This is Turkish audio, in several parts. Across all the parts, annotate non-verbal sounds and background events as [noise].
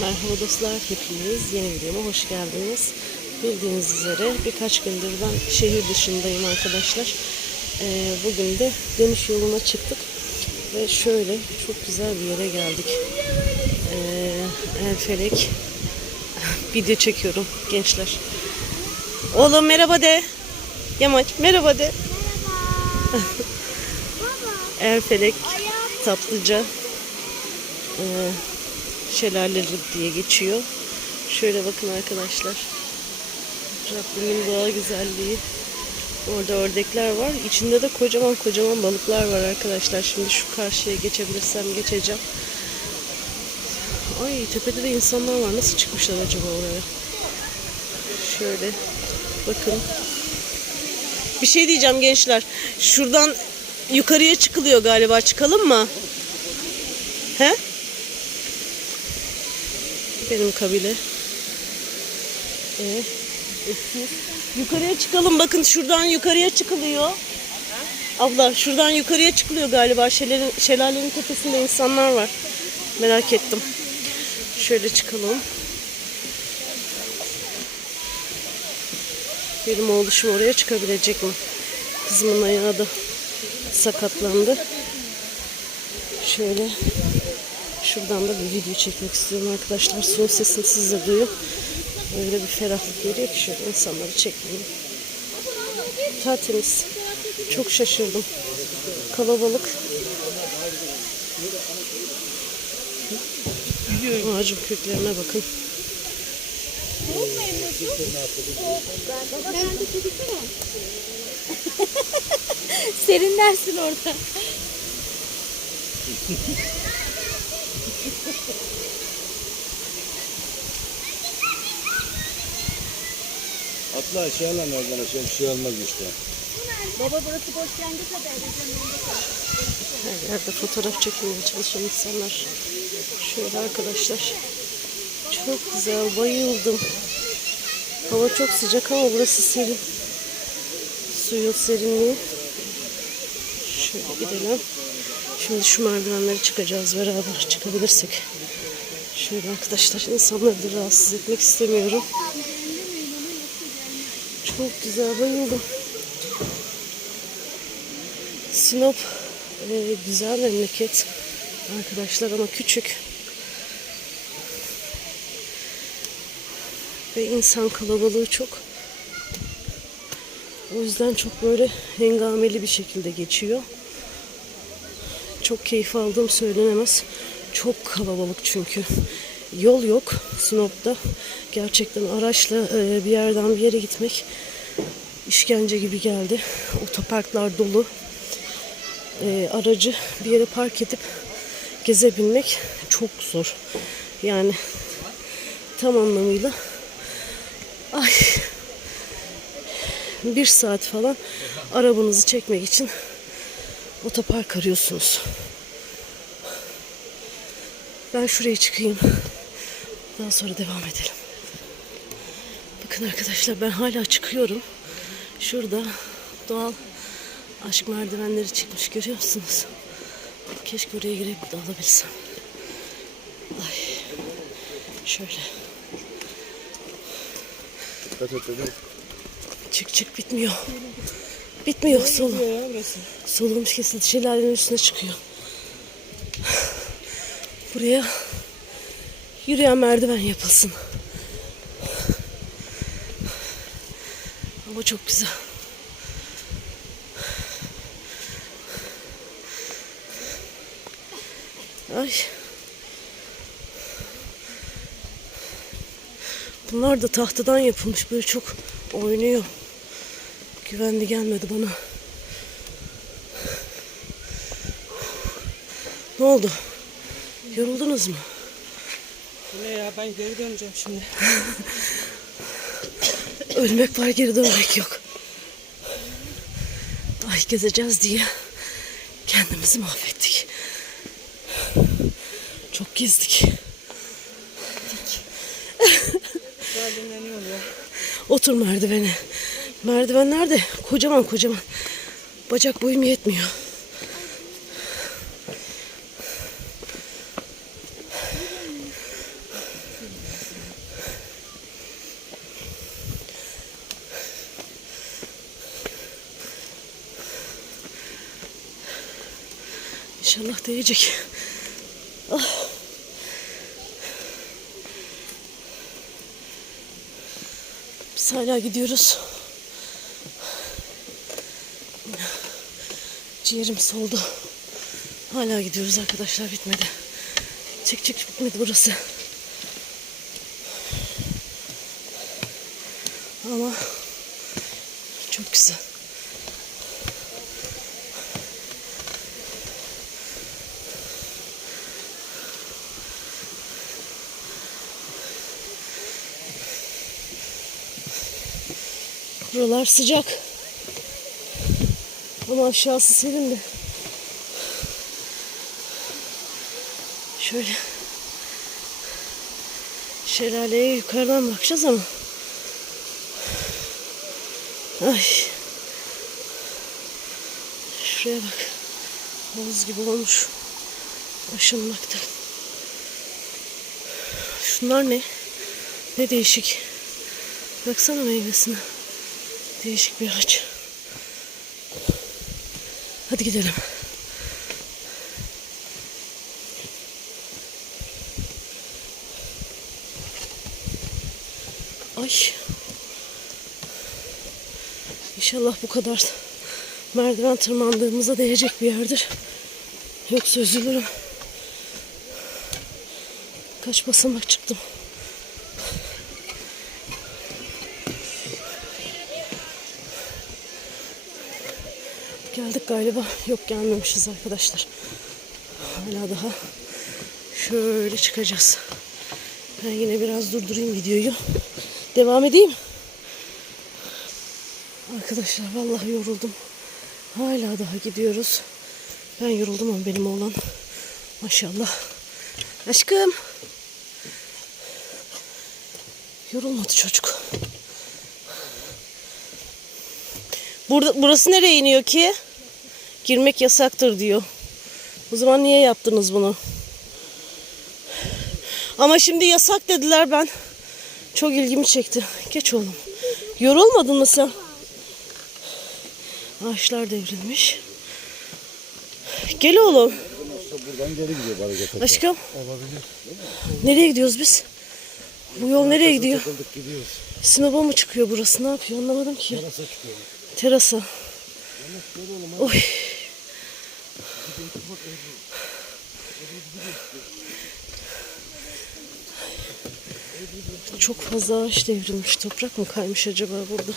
Merhaba dostlar, hepiniz yeni videoma hoş geldiniz. Bildiğiniz üzere birkaç gündür ben şehir dışındayım arkadaşlar. Ee, bugün de dönüş yoluna çıktık ve şöyle çok güzel bir yere geldik. Ee, Elfelek [laughs] video çekiyorum gençler. Oğlum merhaba de. Yamaç merhaba de. [laughs] Elfelek tatlıca e, şelaleleri diye geçiyor. Şöyle bakın arkadaşlar. Rabbimin doğa güzelliği. Orada ördekler var. İçinde de kocaman kocaman balıklar var arkadaşlar. Şimdi şu karşıya geçebilirsem geçeceğim. Ay tepede de insanlar var. Nasıl çıkmışlar acaba oraya? Şöyle bakın. Bir şey diyeceğim gençler. Şuradan yukarıya çıkılıyor galiba. Çıkalım mı? He? Benim kabile. Eski. Yukarıya çıkalım. Bakın şuradan yukarıya çıkılıyor. Abla şuradan yukarıya çıkılıyor galiba. Şelalenin, şelalenin tepesinde insanlar var. Merak ettim. Şöyle çıkalım. Benim oğluşum oraya çıkabilecek mi? Kızımın ayağı da sakatlandı. Şöyle şuradan da bir video çekmek istiyorum arkadaşlar. Suyun sesini siz de duyun. Öyle bir ferahlık veriyor ki şöyle insanları çekmeyeyim. Tertemiz. Çok şaşırdım. Kalabalık. Ağacın köklerine bakın. Serinlersin orada. [laughs] Atla aşağı lan oradan aşağı bir şey olmaz işte. Baba burası hadi Erecan'ın yanında Her yerde fotoğraf çekmeye çalışan insanlar. Şöyle arkadaşlar. Çok güzel. Bayıldım. Hava çok sıcak ama burası serin. Suyun serinliği. Şöyle gidelim. Şimdi şu merdivenleri çıkacağız beraber çıkabilirsek. Şöyle arkadaşlar insanları da rahatsız etmek istemiyorum. Çok güzel bayıldım. Sinop e, güzel memleket arkadaşlar ama küçük. Ve insan kalabalığı çok. O yüzden çok böyle hengameli bir şekilde geçiyor. Çok keyif aldığım söylenemez. Çok kalabalık çünkü. Yol yok Sinop'ta. Gerçekten araçla e, bir yerden bir yere gitmek işkence gibi geldi. Otoparklar dolu. E, aracı bir yere park edip gezebilmek çok zor. Yani tam anlamıyla ay bir saat falan arabanızı çekmek için otopark arıyorsunuz. Ben şuraya çıkayım. Daha sonra devam edelim. Bakın arkadaşlar ben hala çıkıyorum. Şurada doğal aşk merdivenleri çıkmış görüyor musunuz? Keşke oraya girip de alabilsem. Ay. Şöyle. Çık çık bitmiyor. Bitmiyor solum. Soluğum kesildi. Şelalenin üstüne çıkıyor. Buraya yürüyen merdiven yapılsın. Ama çok güzel. Ay. Bunlar da tahtadan yapılmış. Böyle çok oynuyor. Güvenli gelmedi bana. Ne oldu? Yoruldunuz mu? Bu ne ya ben geri döneceğim şimdi. [laughs] Ölmek var geri dönmek yok. Ay gezeceğiz diye kendimizi mahvettik. Çok gezdik. Otur merdivene. Merdivenler de kocaman kocaman. Bacak boyum yetmiyor. İnşallah değecek. Ah. Biz hala gidiyoruz. Ciğerim soldu. Hala gidiyoruz arkadaşlar bitmedi. Çek çek bitmedi burası. Ama çok güzel. Buralar sıcak. Ama aşağısı serin de. Şöyle şelaleye yukarıdan bakacağız ama. Ay. Şuraya bak. Havuz gibi olmuş. Aşınmakta. Şunlar ne? Ne değişik. Baksana meyvesine. Değişik bir ağaç. Hadi gidelim. Ay. İnşallah bu kadar merdiven tırmandığımıza değecek bir yerdir. Yoksa üzülürüm. Kaç basamak çıktım. Geldik galiba. Yok gelmemişiz arkadaşlar. Hala daha şöyle çıkacağız. Ben yine biraz durdurayım videoyu. Devam edeyim. Arkadaşlar vallahi yoruldum. Hala daha gidiyoruz. Ben yoruldum ama benim oğlan. Maşallah. Aşkım. Yorulmadı çocuk. Burada, burası nereye iniyor ki? Girmek yasaktır diyor. O zaman niye yaptınız bunu? Ama şimdi yasak dediler ben. Çok ilgimi çekti. Geç oğlum. Yorulmadın mı sen? Ağaçlar devrilmiş. Gel oğlum. Buradan geri gidiyor hareket. Aşkım. Nereye gidiyoruz biz? Bu yol nereye gidiyor? Takıldık gidiyoruz. Sinop'a mı çıkıyor burası? Ne yapıyor? Anlamadım ki. Terasa çıkıyor. Terasa. Oy. Çok fazla ağaç devrilmiş. Toprak mı kaymış acaba burada?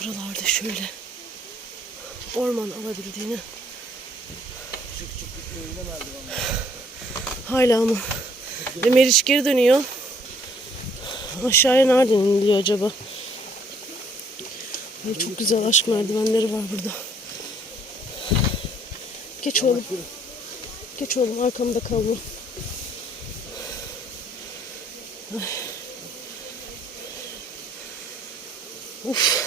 Buralarda şöyle orman alabildiğini Hala mı? Ve Meriç geri dönüyor. Aşağıya nereden iniliyor acaba? Ay çok güzel aşk merdivenleri var burada. Geç oğlum. Geç oğlum arkamda kalma. Ay. Uf.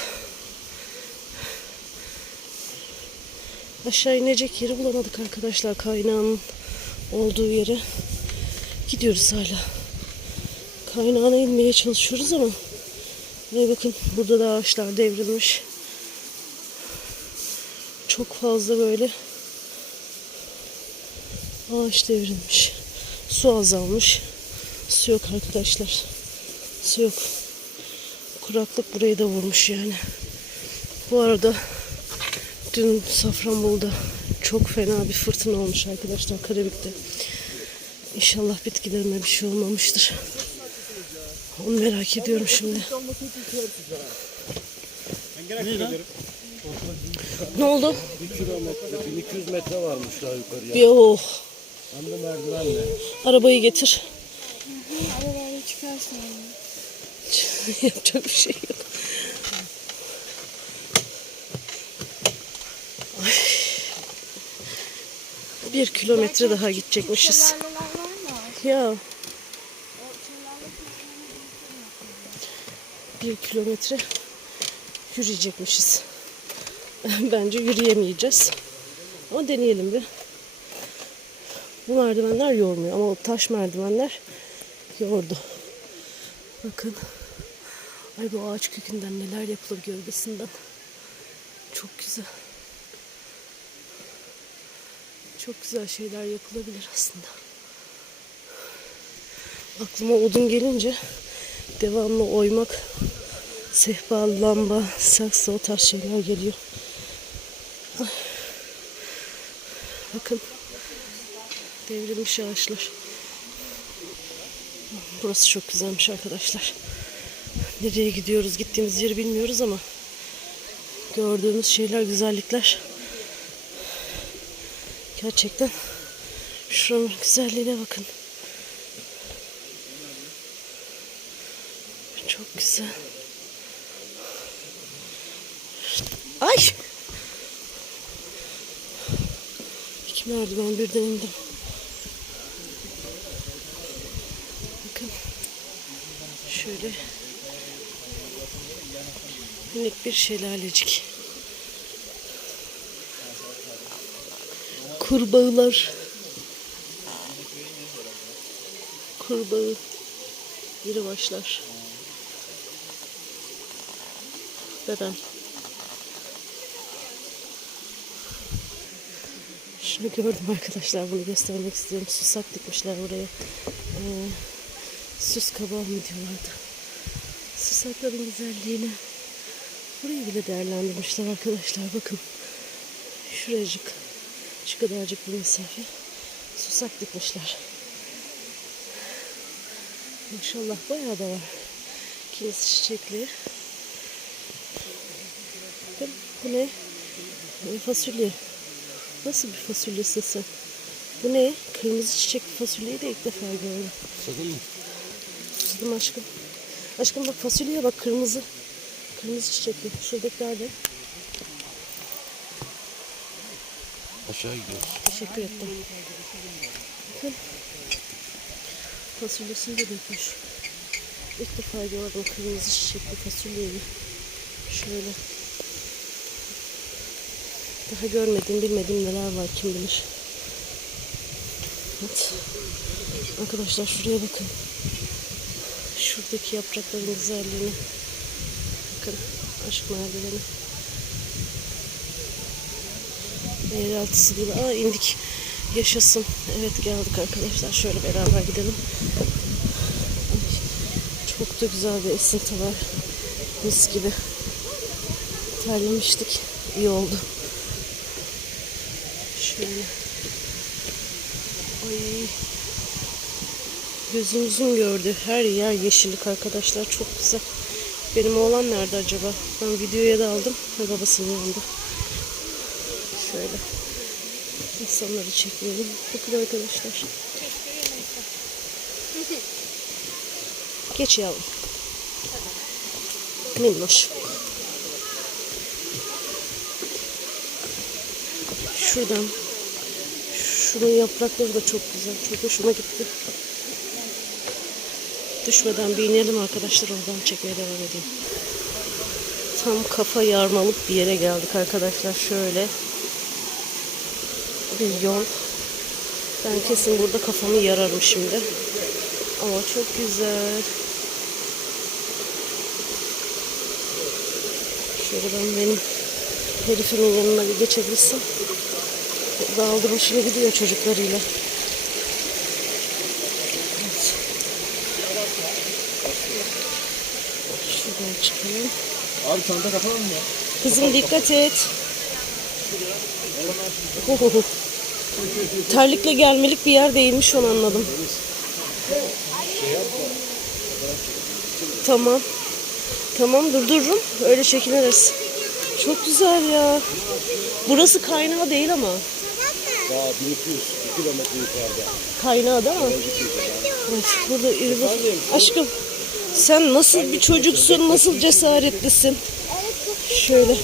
Aşağı inecek yeri bulamadık arkadaşlar kaynağın olduğu yere. Gidiyoruz hala. Kaynağına inmeye çalışıyoruz ama Ay bakın burada da ağaçlar devrilmiş. Çok fazla böyle ağaç devrilmiş. Su azalmış. Su yok arkadaşlar. Su yok. Kuraklık burayı da vurmuş yani. Bu arada dün Safranbolu'da çok fena bir fırtına olmuş arkadaşlar Karabük'te. İnşallah bitkilerime bir şey olmamıştır. Onu merak ediyorum şimdi. Ne oldu? Bir kilometre, 1200 metre varmış daha yukarıya. Bir oh. De merdivenle. Arabayı getir. Arabayı çıkarsın. Yapacak bir şey yok. Ay. Bir kilometre daha gidecekmişiz. Ya O şelale bir kilometre yürüyecekmişiz. [laughs] Bence yürüyemeyeceğiz. Ama deneyelim bir. Bu merdivenler yormuyor ama o taş merdivenler yordu. Bakın. Ay bu ağaç kökünden neler yapılır gölgesinden. Çok güzel. Çok güzel şeyler yapılabilir aslında. Aklıma odun gelince devamlı oymak, sehpa, lamba, saksı o tarz şeyler geliyor. Bakın. Devrilmiş ağaçlar. Burası çok güzelmiş arkadaşlar. Nereye gidiyoruz, gittiğimiz yeri bilmiyoruz ama gördüğümüz şeyler, güzellikler gerçekten şuranın güzelliğine bakın. Güzel. Ay! İki merdiven birden indim. Bakın. Şöyle. Minik bir şelalecik. Kurbağalar. Kurbağı. Biri başlar. Ben. Şunu gördüm arkadaşlar. Bunu göstermek istiyorum. Susak dikmişler buraya. Ee, süs kabağı mı diyorlardı. Susakların güzelliğini burayı bile değerlendirmişler arkadaşlar. Bakın. Şuracık. Şu kadarcık bir mesafe. Susak dikmişler. Maşallah bayağı da var. Kimisi çiçekli. Bu ne? Fasulye. Nasıl bir fasulyesin sen? Bu ne? Kırmızı çiçekli fasulyeyi de ilk defa gördüm. Sakın mı? Susadım aşkım. Aşkım bak fasulyeye bak kırmızı. Kırmızı çiçekli. Şuradakiler de. Aşağı gidiyoruz. Teşekkür ettim. Bakın. Fasulyesini de dökmüş. İlk defa gördüm kırmızı çiçekli fasulyeyi. Şöyle. Daha görmediğim, bilmediğim neler var kim bilir. Evet. Arkadaşlar şuraya bakın. Şuradaki yaprakların güzelliğini. Bakın aşk merdiveni. Eğreltisi gibi. Aa indik. Yaşasın. Evet geldik arkadaşlar. Şöyle beraber gidelim. Çok da güzel bir esinti var. Mis gibi. Terlemiştik. İyi oldu. Şöyle. Ay. Gözümüzün gördüğü her yer yeşillik arkadaşlar. Çok güzel. Benim oğlan nerede acaba? Ben videoya da aldım. Ha, babasının yanında. Şöyle. İnsanları çekmeyelim. Bakın arkadaşlar. Geç yavrum. Minnoş. Şuradan. Şunun yaprakları da çok güzel. Çok hoşuma gitti. Düşmeden bir inelim arkadaşlar. Oradan çekmeye devam edeyim. Tam kafa yarmalık bir yere geldik arkadaşlar. Şöyle bir yol. Ben kesin burada kafamı yararım şimdi. Ama çok güzel. Ben benim herifimin yanına bir geçebilsem. Daldırmışına gidiyor çocuklarıyla. Evet. Şuradan çıkalım. Abi çanta kapalı mı ya? Kızım dikkat et. Ohoho. Terlikle gelmelik bir yer değilmiş onu anladım. Tamam. Tamam durdururum. Öyle çekiniriz. Çok güzel ya. Burası kaynağı değil ama. Daha 1200 kilometre yukarıda. Kaynağı değil mi? Evet, burada iri Aşkım sen nasıl bir çocuksun, nasıl cesaretlisin. Şöyle.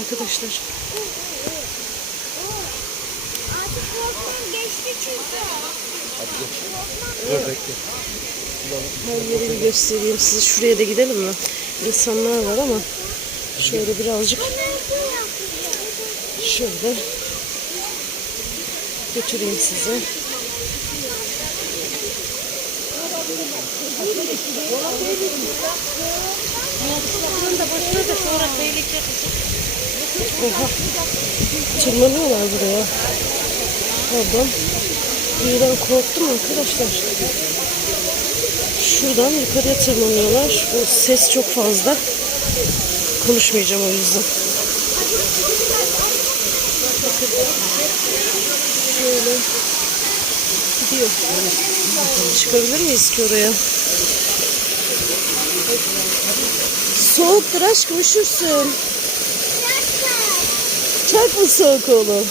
Arkadaşlar her yeri bir göstereyim size. Şuraya da gidelim mi? İnsanlar var ama şöyle birazcık şöyle götüreyim size. Oha. Tırmanıyorlar buraya. Pardon. Birden korktum arkadaşlar. Şuradan yukarıya tırmanıyorlar. O ses çok fazla. Konuşmayacağım o yüzden. Bakın. Şöyle gidiyor. Çıkabilir miyiz ki oraya? Soğuktur aşkım üşürsün. Çok mu soğuk oğlum?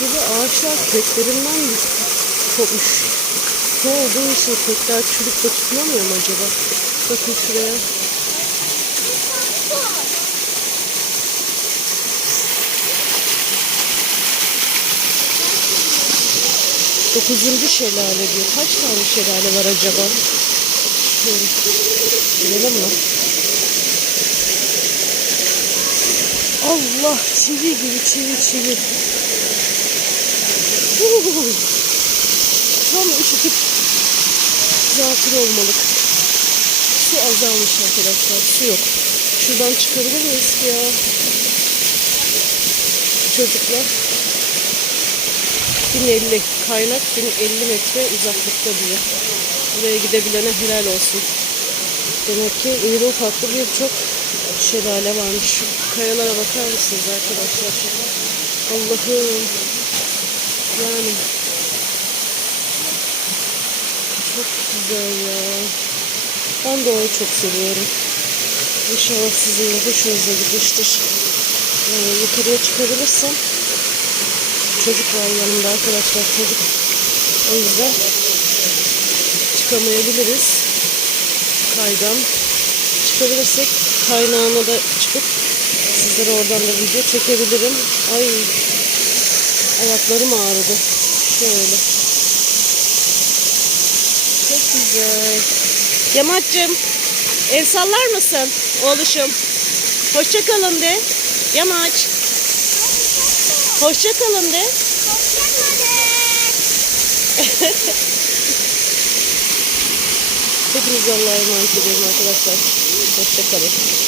Burada ağaçlar köklerinden kopmuş? Ne olduğu için kökler çürük de tutunamıyor mu acaba? Bakın şuraya. Dokuzuncu şelale diyor. Kaç tane şelale var acaba? Şöyle. Bilelim mi? Allah çivi gibi çivi çivi. Huu. Tam üşütüp zatür olmalık. Su azalmış arkadaşlar. Su yok. Şuradan çıkabilir miyiz ya? Çocuklar. 1050 kaynak 1050 metre uzaklıkta diyor. Buraya gidebilene helal olsun. Demek ki iri ufaklı birçok şelale varmış. Şu kayalara bakar mısınız arkadaşlar? Allah'ım. Yani çok güzel ya. Ben doğayı çok seviyorum. İnşallah sizin de hoşunuza gitmiştir. Ee, yukarıya çıkabilirsem çocuk var yanımda arkadaşlar çocuk. O yüzden çıkamayabiliriz. Kaydan. Çıkabilirsek kaynağına da çıkıp sizlere oradan da video çekebilirim. Ay ayaklarım ağrıdı. Şöyle. Çok güzel. Yamaç'cığım el sallar mısın oğluşum? Hoşça kalın de. Yamaç. Hoşça kalın de. Hepinize Allah'a emanet ediyorum arkadaşlar. Hoşça kalın.